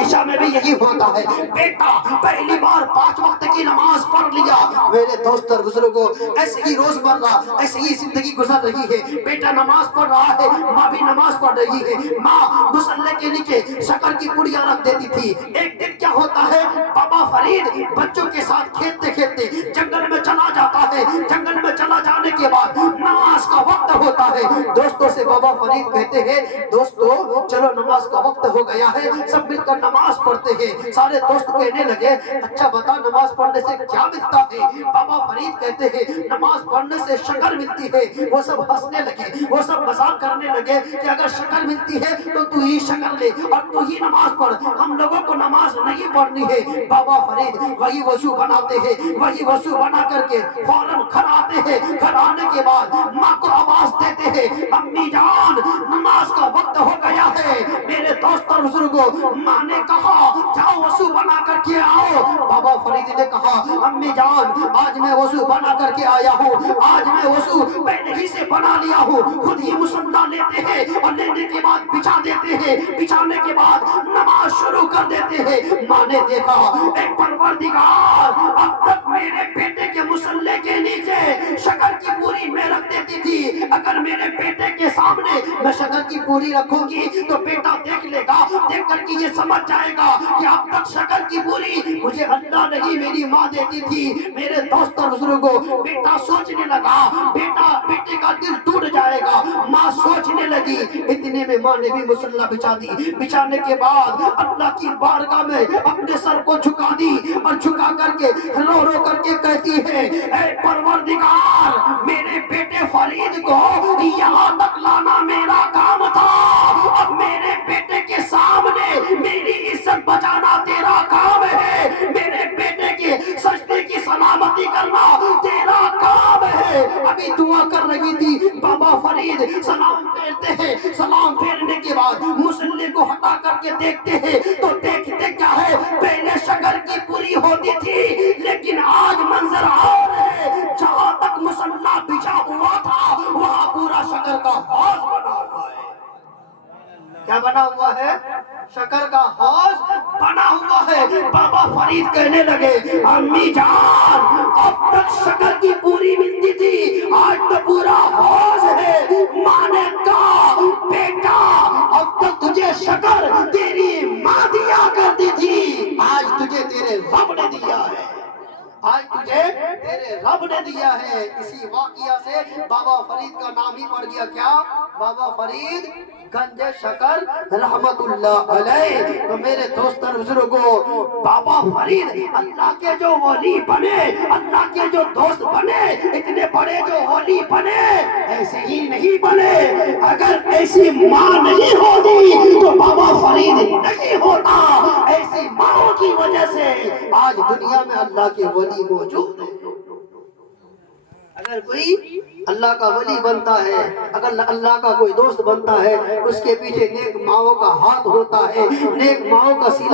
عشاء میں بھی یہی ہوتا ہے. بیٹا پہلی بار 5 وقت کی نماز پڑھ لیا. میرے دوست اور بزرگوں ایسے ہی روزمرہ ایسے ہی زندگی گزر رہی ہے. بیٹا نماز پڑھ رہا ہے, ماں بھی نماز پڑھ رہی ہے. ماں مصلی کے نیچے شکر کی پڑیاں رکھ دیتی تھی. ایک دن کیا ہوتا ہے, بابا فرید بچوں کے ساتھ کھیلتے کھیلتے جنگل میں چلا جاتا ہے. جنگل میں چلا جانے کے بعد نماز کا وقت ہوتا ہے. دوستوں سے بابا فرید کہتے ہیں, دوستو چلو نماز کا وقت ہو گیا ہے, سب مل کر نماز پڑھتے ہیں. سارے دوست کہنے لگے, اچھا بتا نماز پڑھنے سے کیا ملتا ہے؟ بابا فرید کہتے ہیں, نماز پڑھنے سے شکر ملتی ہے. وہ سب ہنسنے لگے, وہ سب مذاق کرنے لگے کہ اگر شکر ملتی ہے تو ہی شکر لے اور تو ہی نماز پڑھ, ہم لوگوں کو نماز نہیں پڑھنی ہے. بابا فرید وہی وضو بناتے ہیں, وہی وضو بنا کر کے فوراً گھر آتے ہیں. گھر آنے کے بعد ماں کو آواز دیتے ہیں, امی جان نماز کا وقت ہو گیا ہے. میرے دوست اور بزرگوں, ماں نے کہا جاؤ وضو بنا کر کے آؤ. بابا فرید نے کہا, امی جان آج میں وضو بنا کر کے آیا ہوں, آج میں وضو پہلے ہی سے بنا لیا ہوں. خود ہی مصلی لیتے ہیں اور لینے کے بعد بچھا دیتے ہیں. بچھانے کے بعد نماز شروع کر دیتے ہیں. ماں نے دیکھا, اے پروردگار اب تک میرے بیٹے کے مصلی کے نیچے شکر کی پوری میں رکھ دیتی تھی, اگر میرے بیٹے کے سامنے میں شکر کی پوری رکھوں گی تو بیٹا دیکھ لے گا, دیکھ کر کے یہ سمجھ جائے گا کہ اب تک شکر کی پوری مجھے اللہ نہیں میری ماں دیتی تھی. میرے دوست اور بزرگوں, بیٹا سوچنے لگا, بیٹے کا دل ٹوٹ جائے گا. ماں سوچنے لگی, اتنے میں ماں نے بھی مصلی بچھا دی. بچھانے کے بعد اللہ کی بارگاہ میں اپنے سر کو جھکا دی اور جھکا کر کے رو رو کر کے کہتی ہے, اے پروردگار میرے بیٹے فرید کو یہاں تک لانا میرا کام تھا, اب میرے بیٹے کے سامنے میری عزت بچانا تیرا کام ہے. میرے بیٹے کے سجدے کی سلامتی کرنا تیرا کام ہے. ابھی دعا کر رہی تھی, بابا فرید سلام پھیرتے ہیں. سلام پھیرنے کے بعد مصلی کو ہٹا کر کے دیکھتے ہیں تو دیکھتے کیا ہے, پہلے شکر کی پوری ہوتی تھی لیکن آج منظر اور ہے, جہاں تک مصلی بچھا ہوا تھا وہاں پورا شکر کا حوض بنا ہوا ہے. کیا بنا ہوا ہے؟ شکر کا حوض بنا ہوا ہے. بابا فرید کہنے لگے, امی جان اب تک شکر کی پوری ملتی تھی, آج تو پورا حوض ہے. ماں نے کہا, بیٹا اب تک تجھے شکر تیری ماں دیا کرتی تھی, آج تجھے تیرے رب نے دیا ہے, آج تجھے تیرے رب نے دیا ہے. اسی واقعہ سے بابا فرید کا نام ہی پڑ گیا. کیا؟ بابا فرید گنج شکر رحمت اللہ علیہ. تو میرے دوست اور بزرگوں, بابا فرید اللہ کے جو ولی بنے, اللہ کے جو دوست بنے, اتنے بڑے جو ولی بنے, ایسے ہی نہیں بنے. اگر ایسی ماں نہیں ہوتی تو بابا فرید نہیں ہوتا. ایسی ماں کی وجہ سے آج دنیا میں اللہ کے ولی موجود ہیں. اگر کوئی اللہ کا ولی بنتا ہے, اگر اللہ کا کوئی دوست بنتا ہے, اس کے پیچھے نیک ماؤں کا ہاتھ ہوتا ہے, نیک ماؤں کا صلہ